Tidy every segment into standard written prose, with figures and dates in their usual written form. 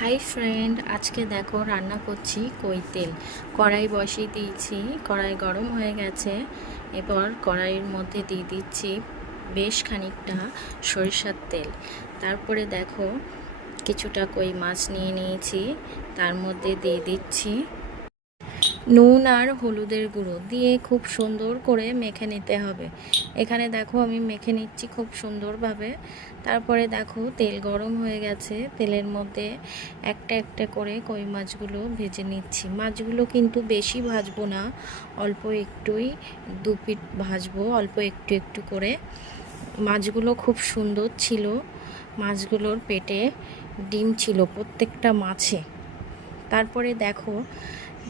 Hi friend, আজকে দেখো রান্না করছি কই তেল। কড়াই বসিয়ে দিয়েছি, কড়াই গরম হয়ে গেছে। এবার কড়াইয়ের মধ্যে দিয়ে দিচ্ছি বেশ খানিকটা সরিষার তেল। তারপরে দেখো কিছুটা কই মাছ নিয়ে নিয়েছি, তার মধ্যে দিয়ে দিচ্ছি নুন আর হলুদের গুঁড়ো দিয়ে খুব সুন্দর করে মেখে নিতে হবে। এখানে দেখো আমি মেখে নিচ্ছি খুব সুন্দরভাবে। তারপরে দেখো তেল গরম হয়ে গেছে, তেলের মধ্যে একটা একটা করে কই মাছগুলো ভেজে নিচ্ছি। মাছগুলো কিন্তু বেশি ভাজবো না, অল্প একটুই দু পিঠ ভাজবো, অল্প একটু একটু করে। মাছগুলো খুব সুন্দর ছিল, মাছগুলোর পেটে ডিম ছিল প্রত্যেকটা মাছে। তারপরে দেখো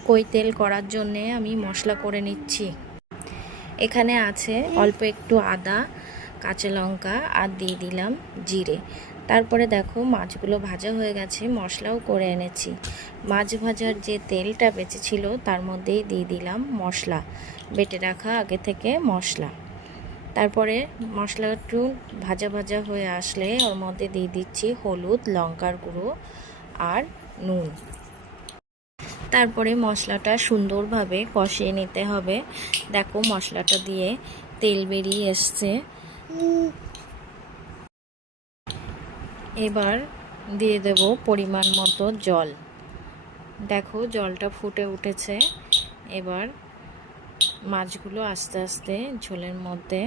কই তেল করার জন্যে আমি মশলা করে নিচ্ছি। এখানে আছে অল্প একটু আদা, কাঁচা লঙ্কা আর দিয়ে দিলাম জিরে। তারপরে দেখো মাছগুলো ভাজা হয়ে গেছে, মশলাও করে এনেছি। মাছ ভাজার যে তেলটা বেঁচেছিল তার মধ্যেই দিয়ে দিলাম মশলা, বেটে রাখা আগে থেকে মশলা। তারপরে মশলা একটু ভাজা ভাজা হয়ে আসলে ওর মধ্যে দিয়ে দিচ্ছি হলুদ, লঙ্কার গুঁড়ো আর নুন। তারপরে মশলাটা সুন্দরভাবে কষিয়ে নিতে হবে। দেখো মশলাটা দিয়ে তেল বেরিয়ে এসছে। এবার দিয়ে দেব পরিমাণ মতো জল। দেখো জলটা ফুটে উঠেছে। এবার মাছগুলো আস্তে আস্তে ঝোলের মধ্যে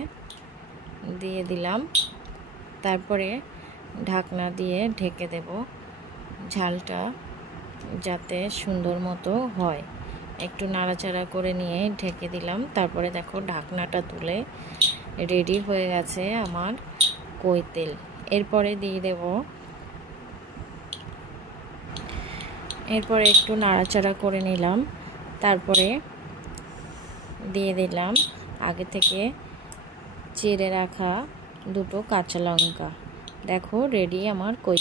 দিয়ে দিলাম। তারপরে ঢাকনা দিয়ে ঢেকে দেব, ঝালটা যাতে সুন্দর মতো হয়। একটু নাড়াচাড়া করে নিয়ে ঢেকে দিলাম। তারপরে দেখো ঢাকনাটা তুলে রেডি হয়ে গেছে আমার কই তেল। এরপরে দিয়ে দেব, এরপরে একটু নাড়াচাড়া করে নিলাম। তারপরে দিয়ে দিলাম আগে থেকে চিড়ে রাখা দুটো কাঁচা লঙ্কা। দেখো রেডি আমার কই।